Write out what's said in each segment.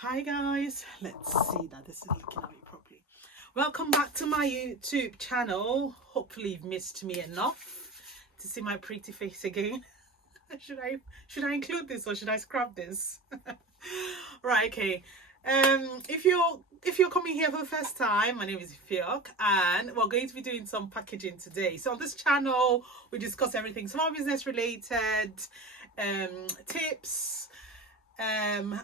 Hi guys, let's see that this is looking at me properly. Welcome back to my YouTube channel. Hopefully you've missed me enough to see my pretty face again. should I include this or should I scrap this? Right, okay. If you're coming here for the first time, my name is Fiok and we're going to be doing some packaging today. So on this channel we discuss everything small business related, tips,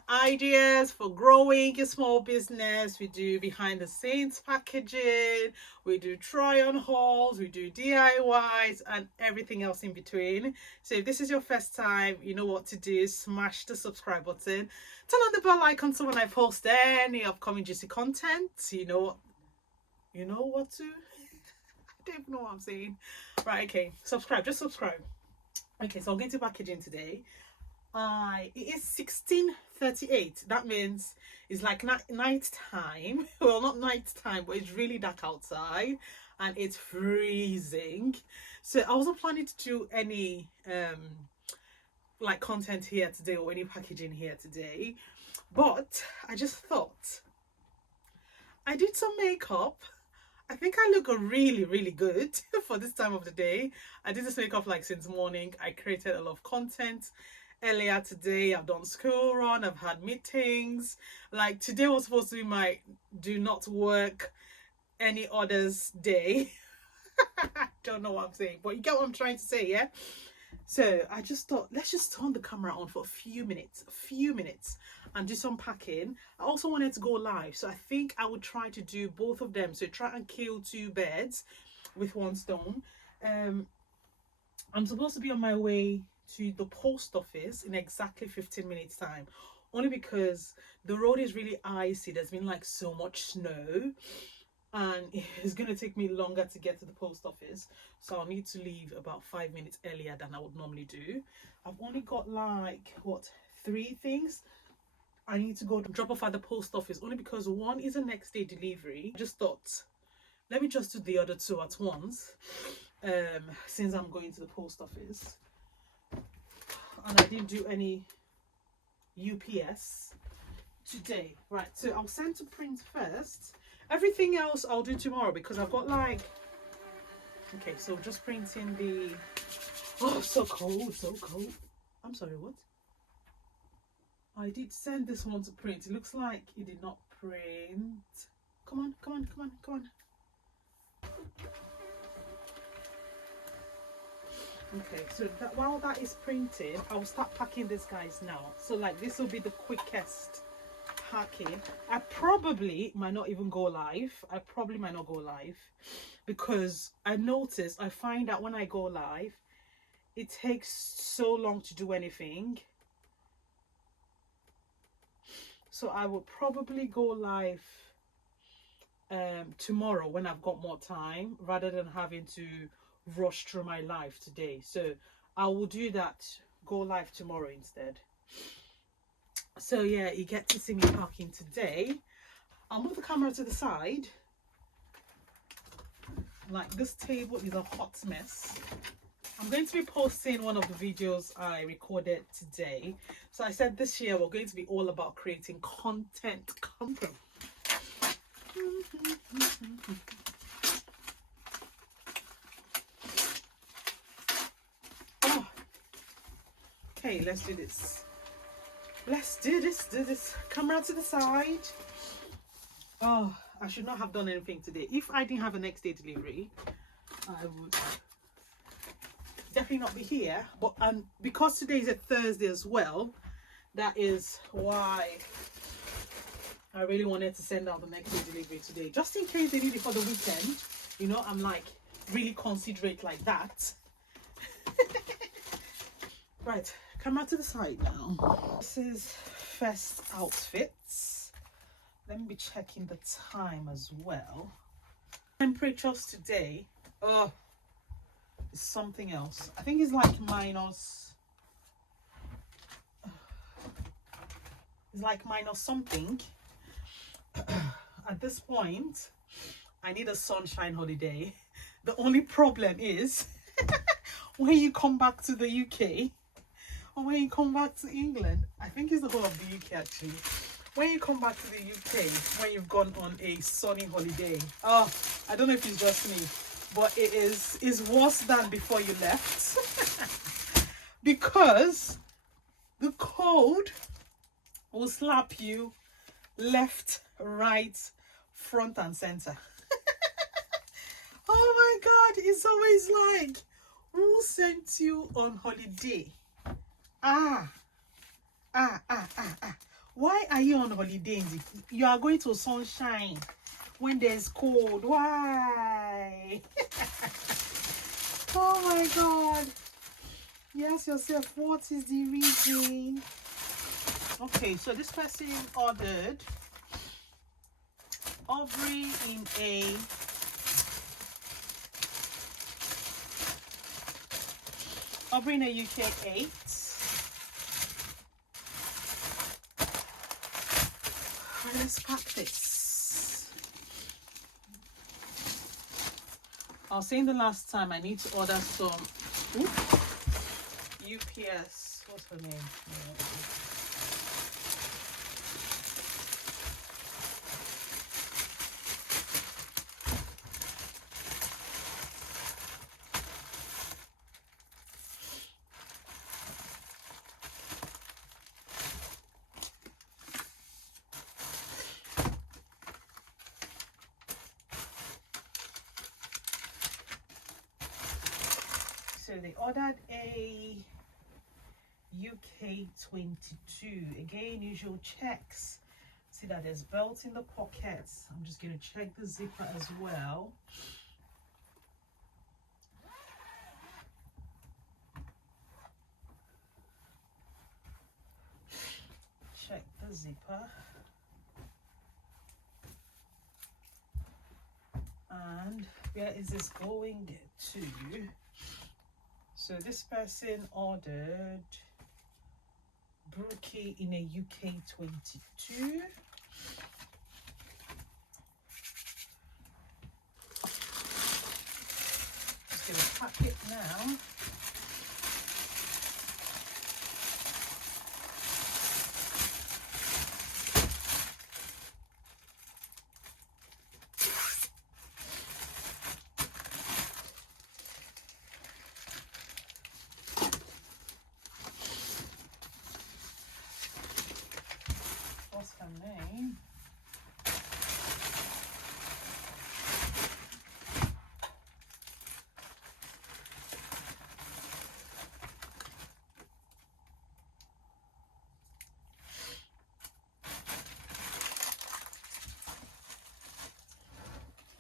ideas for growing your small business. We do behind the scenes packaging, we do try on hauls, we do DIYs and everything else in between. So if this is your first time, you know what to do. Smash the subscribe button, turn on the bell icon so when I post any upcoming juicy content, you know what to I don't even know what I'm saying. Right, okay, subscribe, just subscribe. Okay, so I'm going to packaging today. It is 16:38. That means it's like night time. Well, not night time, but it's really dark outside and it's freezing. So I wasn't planning to do any like content here today or any packaging here today, but I just thought I did some makeup. I think I look really good for this time of the day. I did this makeup like since morning. I created a lot of content. Earlier today, I've done school run, I've had meetings. Like today was supposed to be my do not work any others day. Don't know what I'm saying, but you get what I'm trying to say, yeah? So I just thought, let's just turn the camera on for a few minutes and do some packing. I also wanted to go live, so I think I would try to do both of them. So try and kill two birds with one stone. I'm supposed to be on my way to the post office in exactly 15 minutes time, only because the road is really icy. There's been like so much snow and it's going to take me longer to get to the post office, so I'll need to leave about 5 minutes earlier than I would normally do. I've only got like what, 3 things I need to go drop off at the post office, only because one is a next day delivery. I just thought, let me just do the other 2 at once, since I'm going to the post office. And I didn't do any UPS today. Right, so I'll send to print first. Everything else I'll do tomorrow because I've got like, okay, so just printing the, oh, so cold. I'm sorry, what? I did send this one to print. It looks like it did not print. Come on. Okay, so while that is printing, I'll start packing these guys now. So like this will be the quickest packing. I probably might not even go live. Because I noticed, I find that when I go live, it takes so long to do anything. So I will probably go live tomorrow when I've got more time, rather than having to rush through my life today. So I will do that, go live tomorrow instead. So yeah, you get to see me packing today. I'll move the camera to the side. Like this table is a hot mess. I'm going to be posting one of the videos I recorded today. So I said this year we're going to be all about creating content. Okay, let's do this. Do this. Camera to the side. Oh, I should not have done anything today. If I didn't have a next day delivery, I would definitely not be here. But because today is a Thursday as well, that is why I really wanted to send out the next day delivery today, just in case they need it for the weekend. You know, I'm like really considerate like that. Right, camera to the side now. This is first outfits. Let me be checking the time as well. Temperatures today, oh, it's something else. I think it's like minus, it's like minus something. At this point, I need a sunshine holiday. The only problem is when you come back to the UK, or when you come back to England, I think it's the whole of the UK actually, when you come back to the UK, when you've gone on a sunny holiday, oh, I don't know if it's just me, but it is worse than before you left. Because the cold will slap you left, right, front and center. Oh my God, it's always like, who sent you on holiday? Why are you on holiday? You are going to sunshine when there's cold. Why? Oh my God. You ask yourself, what is the reason? Okay, so this person ordered Aubrey in a UK 8. Right, let's pack this. I was saying the last time I need to order some UPS. What's her name? So they ordered a UK 22. Again, usual checks. See that there's belt in the pockets. I'm just going to check the zipper as well. Check the zipper. And where is this going to? So this person ordered brookie in a UK 22. Just gonna pack it now. What's her name?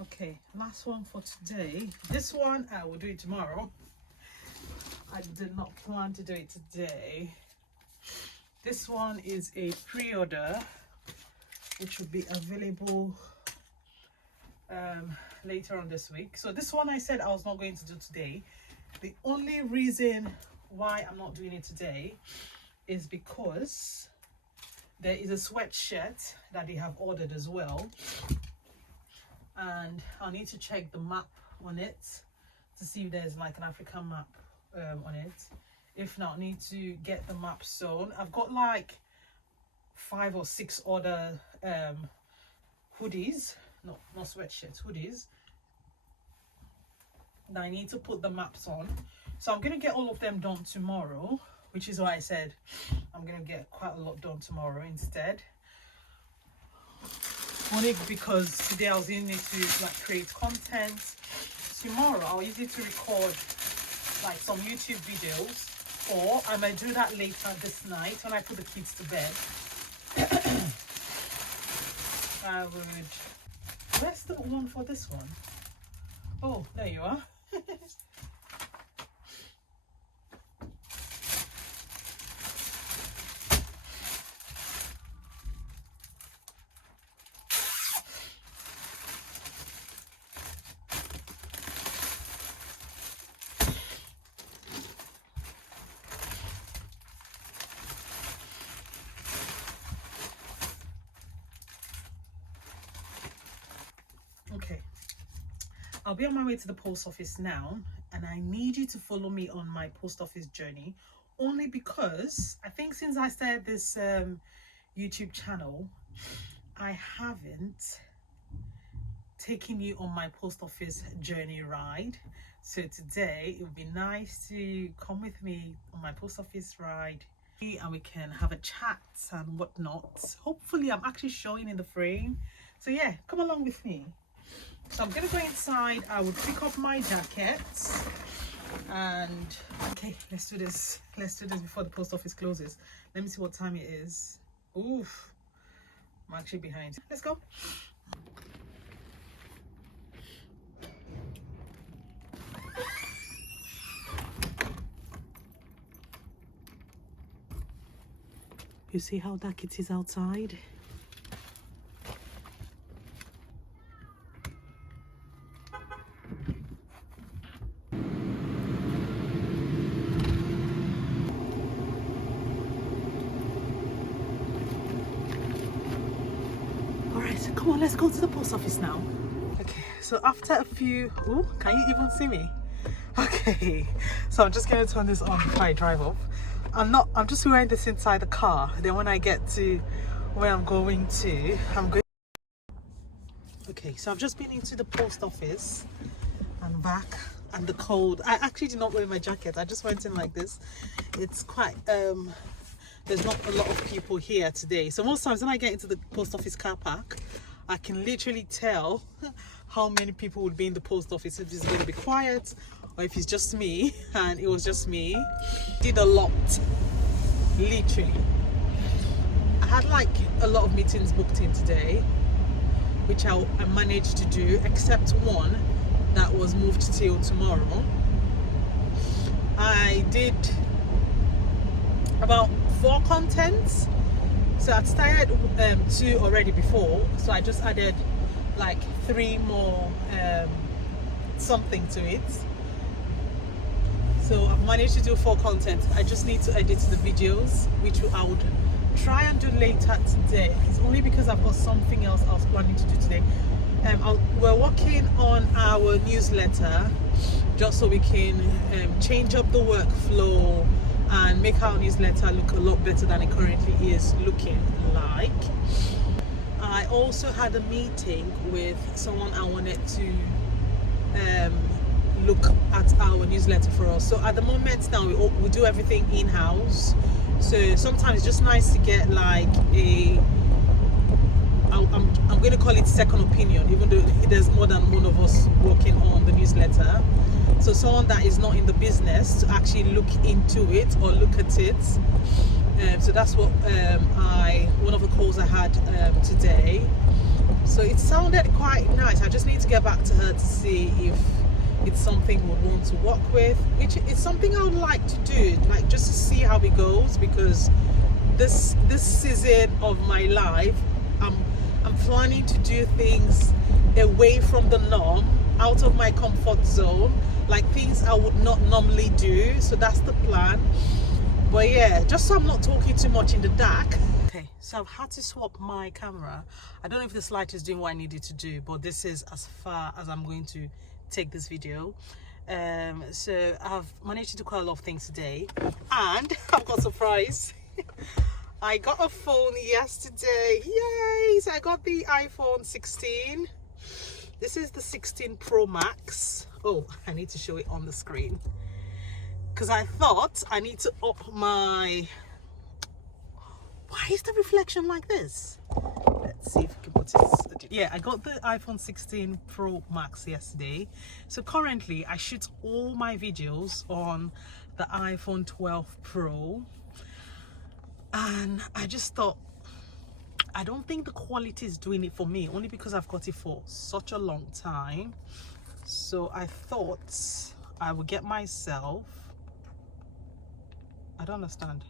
Okay, last one for today. This one I will do it tomorrow. I did not plan to do it today. This one is a pre-order which will be available later on this week. So this one I said I was not going to do today. The only reason why I'm not doing it today is because there is a sweatshirt that they have ordered as well, and I'll need to check the map on it to see if there's like an African map on it. If not, I need to get the map sewn. I've got like 5 or 6 other hoodies, not sweatshirts, hoodies that I need to put the maps on. So I'm gonna get all of them done tomorrow, which is why I said I'm gonna get quite a lot done tomorrow instead. Only because today I was using it to like create content. Tomorrow I'll use it to record like some YouTube videos, or I might do that later this night when I put the kids to bed. I would. Where's the one for this one? Oh, there you are. Okay, I'll be on my way to the post office now, and I need you to follow me on my post office journey, only because I think since I started this YouTube channel, I haven't taken you on my post office journey ride. So today it would be nice to come with me on my post office ride and we can have a chat and whatnot. Hopefully I'm actually showing in the frame. So yeah, come along with me. So I'm gonna go inside. I will pick up my jackets and okay, let's do this before the post office closes. Let me see what time it is. Oof, I'm actually behind. Let's go. You see how dark it is outside? Alright, so come on, let's go to the post office now. Okay, so after a few... Oh, can you even see me? Okay, so I'm just going to turn this on before I drive off. I'm just wearing this inside the car. Then when I get to where I'm going to, I'm going. Okay, so I've just been into the post office and back, and the cold. I actually did not wear my jacket. I just went in like this. It's quite there's not a lot of people here today. So most times when I get into the post office car park, I can literally tell how many people would be in the post office, if it's going to be quiet or if it's just me. And it was just me. Did a lot, literally. I had like a lot of meetings booked in today, which I managed to do, except one that was moved till tomorrow. I did about 4 contents. So I'd started 2 already before, so I just added like 3 more something to it. So I've managed to do 4 content. I just need to edit the videos, which I would try and do later today. It's only because I've got something else I was planning to do today. We're working on our newsletter just so we can change up the workflow and make our newsletter look a lot better than it currently is looking like. I also had a meeting with someone I wanted to look at our newsletter for us. So at the moment now we do everything in-house. So sometimes it's just nice to get like I'm going to call it second opinion, even though there's more than one of us working on the newsletter. So someone that is not in the business to actually look into it or look at it. So that's what one of the calls I had today. So it sounded quite nice. I just need to get back to her to see if it's something we'd want to work with, which is something I would like to do, like just to see how it goes, because this season of my life I'm planning to do things away from the norm, out of my comfort zone, like things I would not normally do. So that's the plan. But yeah, just so I'm not talking too much in the dark. Okay, so I've had to swap my camera. I don't know if this light is doing what I needed to do, but this is as far as I'm going to take this video. So I've managed to do quite a lot of things today, and I've got a surprise. I got a phone yesterday. Yay! So I got the iPhone 16. This is the 16 Pro Max. Oh, I need to show it on the screen because I thought I need to up my... Why is the reflection like this? Let's see if we can put it. Yeah, I got the iPhone 16 Pro Max yesterday. So currently I shoot all my videos on the iPhone 12 Pro. And I just thought, I don't think the quality is doing it for me, only because I've got it for such a long time. So I thought I would get myself... I don't understand.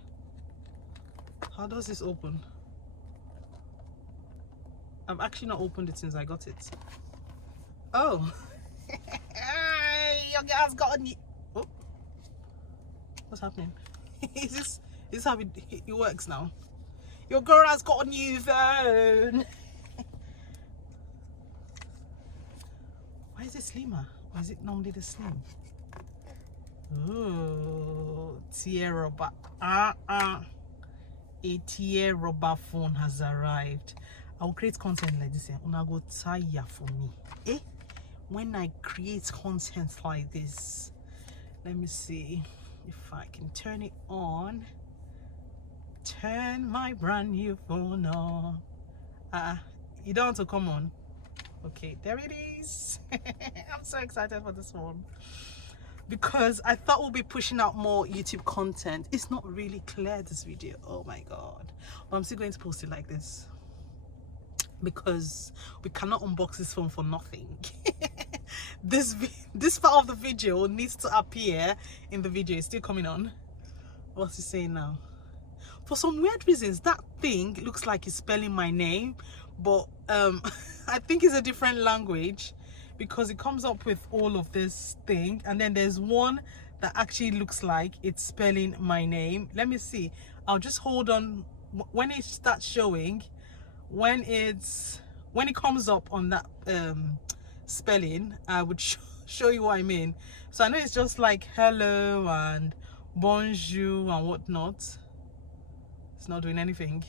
How does this open? I've actually not opened it since I got it. Oh. Your girl's got a new... Oh. What's happening? Is this how it works now? Your girl has got a new phone. Why is it slimmer? Or is it normally the slim? Oh, Tierra, but a tear rubber phone has arrived. I will create content like this. Una go tire for me. Eh? When I create content like this, let me see if I can turn it on. Turn my brand new phone on. You don't want to come on? Okay, there it is. I'm so excited for this one because I thought we'll be pushing out more YouTube content. It's not really clear, this video. Oh my god, but I'm still going to post it like this because we cannot unbox this phone for nothing. this part of the video needs to appear in the video. It's still coming on. What's it saying now? For some weird reasons, that thing looks like it's spelling my name, but I think it's a different language because it comes up with all of this thing, and then there's one that actually looks like it's spelling my name. Let me see. I'll just hold on. When it starts showing, when it comes up on that spelling, I would show you what I mean. So I know it's just like hello and bonjour and whatnot. It's not doing anything.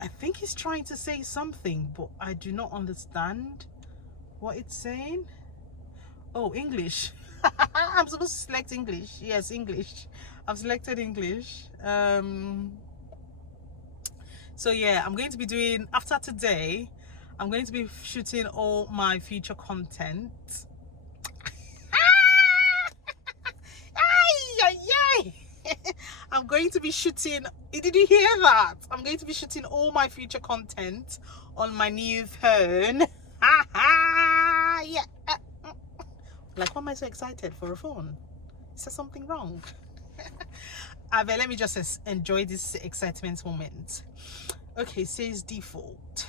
I think he's trying to say something, but I do not understand what it's saying. Oh, English. I'm supposed to select English. Yes, English. I've selected English. So yeah, I'm going to be doing, after today, I'm going to be shooting all my future content. I'm going to be shooting, did you hear that? I'm going to be shooting all my future content on my new phone. Yeah. Like, why am I so excited for a phone? Is there something wrong? But let me just enjoy this excitement moment. Okay, it says default.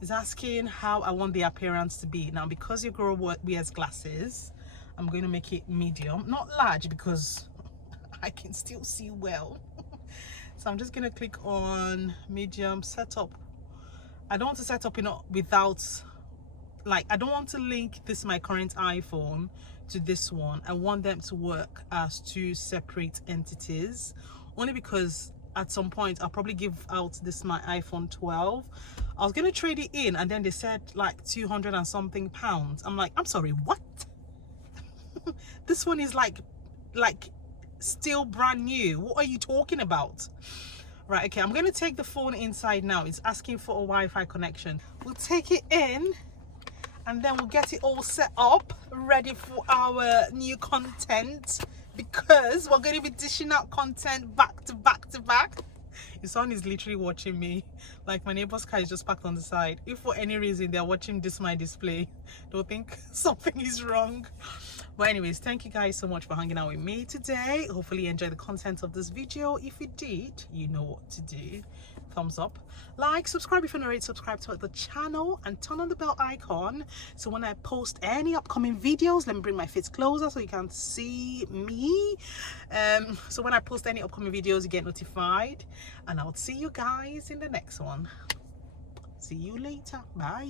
It's asking how I want the appearance to be. Now, because your girl wears glasses, I'm going to make it medium, not large, because I can still see well. So I'm just gonna click on medium setup. I don't want to set up without, like, I don't want to link this my current iPhone to this one. I want them to work as two separate entities, only because at some point I'll probably give out this my iPhone 12. I was gonna trade it in, and then they said like 200 and something pounds. I'm like, I'm sorry, what? This one is like still brand new. What are you talking about? Right, okay, I'm gonna take the phone inside now. It's asking for a Wi-Fi connection. We'll take it in and then we'll get it all set up, ready for our new content, because we're going to be dishing out content back to back to back. Your son is literally watching me. Like, my neighbor's car is just parked on the side. If for any reason they're watching this my display, don't think something is wrong. But anyways, thank you guys so much for hanging out with me today. Hopefully you enjoyed the content of this video. If you did, you know what to do. Thumbs up, like, subscribe if you're not already subscribed to the channel, and turn on the bell icon so when I post any upcoming videos, let me bring my face closer so you can see me. So when I post any upcoming videos, you get notified, and I'll see you guys in the next one. See you later. Bye.